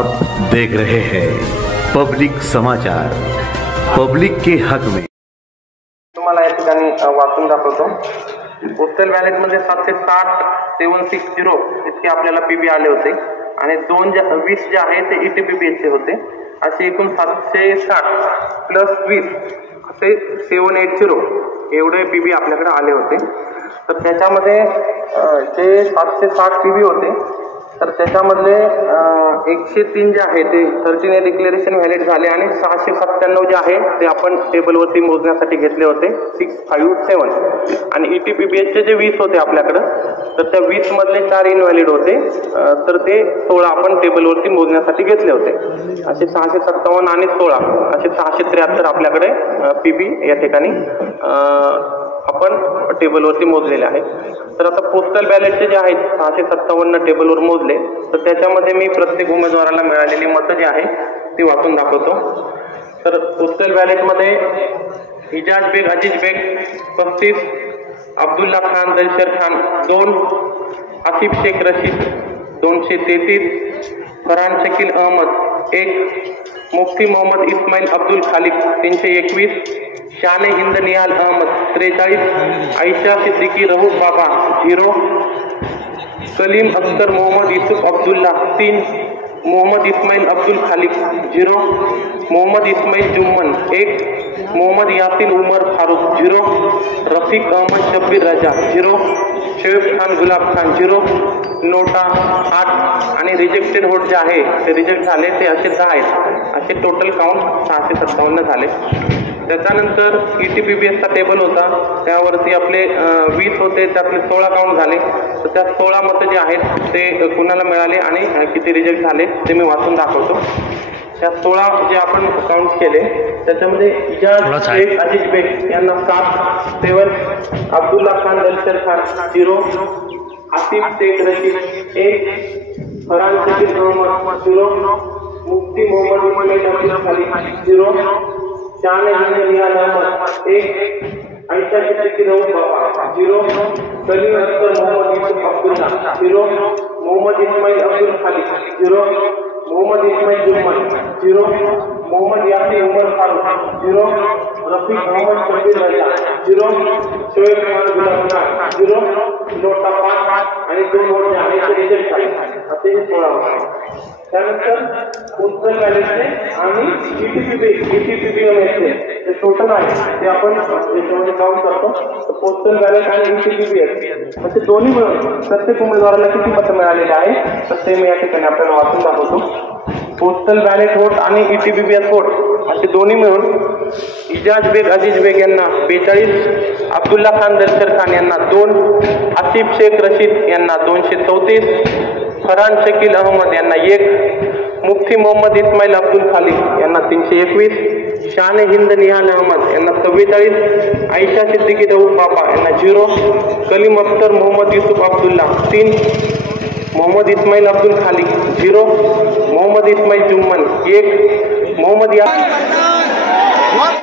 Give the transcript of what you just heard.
आप देख रहे हैं पब्लिक समाचार, पब्लिक के हक में। तुम्हाला या ठिकाणी वाचून दाखवतो। पोस्टल बॅलेटमध्ये 760,760 इतके आपल्याला पीबी आले होते आणि 20 जे आहे ते ईटीपीबीचे होते। असे एकूण 760 प्लस 20 असे 780 एवढे पीबी आपल्याकडे आले होते। तर त्याच्यामध्ये जे 760 पीबी होते तर त्याच्यामधले 103 जे आहे ते 13 डिक्लेरेशन व्हॅलिड झाले आणि 697 जे आहे ते आपण टेबलवरती मोजण्यासाठी घेतले होते 657 आणि ईटीपीबीएसचे जे 20 होते आपल्याकडे तर त्या 20 मधले 4 इनव्हॅलिड होते तर ते 16 आपण टेबलवरती मोजण्यासाठी घेतले होते। असे 657 आणि 16 असे 673 आपल्याकडे पीबी या ठिकाणी आपण टेबलवरती मोजलेले आहे। तर आता पोस्टल बॅलेटचे जे आहेत 657 टेबलवर मोजले तर त्याच्यामध्ये मी प्रत्येक उमेदवाराला मिळालेली मतं जी आहे ती वाचून दाखवतो। तर पोस्टल बॅलेटमध्ये इजाज बेग अजीज बेग 35, अब्दुल्ला खान दलशर खान 2, आसिफ शेख रशीद 233, फरहान शकील अहमद 1, मुफ्ती मोहम्मद इस्माईल अब्दुल खालिक 321, शान हिंद निहाल अहमद 43, आयशा सिद्दीकी रऊफ बाबा 0, सलीम अख्तर मोहम्मद यूसुफ अब्दुल्ला 3, मोहम्मद इस्माईल अब्दुल खालिक 0, मोहम्मद इस्माईल जुम्मन 1, मोहम्मद यासिन उमर फारूक 0, रफीक अहमद शब्बीर रजा 0, शोएब खान गुलाब खान 0, नोटा 8 आणि रिजेक्टेड वोट जे आहे ते रिजेक्ट झाले ते असे 10 आहेत। असे टोटल काउंट 657 झाले। त्याच्यानंतर ईटीपीबीएसचा टेबल होता त्यावरती आपले 20 होते त्यातले 16 काउंट झाले तर त्या 16 मतं जे आहेत ते कुणाला मिळाले आणि किती रिजेक्ट झाले ते मी वाचून दाखवतो। त्या 16 जे आपण काउंट केले त्याच्यामध्ये इजाज बेग अजीज बेग यांना 7, अब्दुल्ला खान दलशर खान 0, आसिफ शेख रशीद 1, फरहान शकील अहमद 0, मुफ्ती मोहम्मद इस्माईल अब्दुल खालिक 0, शान हिंद निहाल अहमद 1, आयशा सिद्दीकी रऊफ बाबा 0, सलीम अख्तर मोहम्मद यूसुफ अब्दुल्ला 0, मोहम्मद इस्माईल अब्दुल खालिक 0, मोहम्मद इस्माईल जुम्मन 0, मोहम्मद यासिन उमर फारूक 0, रफीक अहमद शब्बीर रजा 0, शोएब खान गुलाब खान 0, नोटा 5 आणि 2 वोट आहे ते रिजेक्ट झाले असे 16 होते। त्यानंतर पोस्टल बॅलेटचे आणि ईटीपीबीएसचे जे टोटल आहे ते आपण याच्यामध्ये काउंट करतो। तर पोस्टल बॅलेट आणि ईटीपीबीएस म्हणजे दोन्ही मिळून प्रत्येक उमेदवाराला किती मतं मिळालेली आहे तर ते मी या ठिकाणी आपल्याला वाचून दाखवतो। पोस्टल बॅलेट वोट आणि ईटीपीबीएस वोट असे दोन्ही मिळून इजाज बेग अजीज बेग यांना 42, अब्दुल्ला खान दलशर खान यांना 2, आसिफ शेख रशीद यांना 234, फरहान शकील अहमद यांना 1, मुफ्ती मोहम्मद इस्माईल अब्दुल खालिक यांना 321, शान हिंद निहाल अहमद यांना 44, आयशा सिद्दीकी रऊफ बाबा यांना 0, सलीम अख्तर मोहम्मद यूसुफ अब्दुल्ला 3, मोहम्मद इस्माईल अब्दुल खालिक 0, मोहम्मद इस्माईल जुम्मन 1, मोहम्मद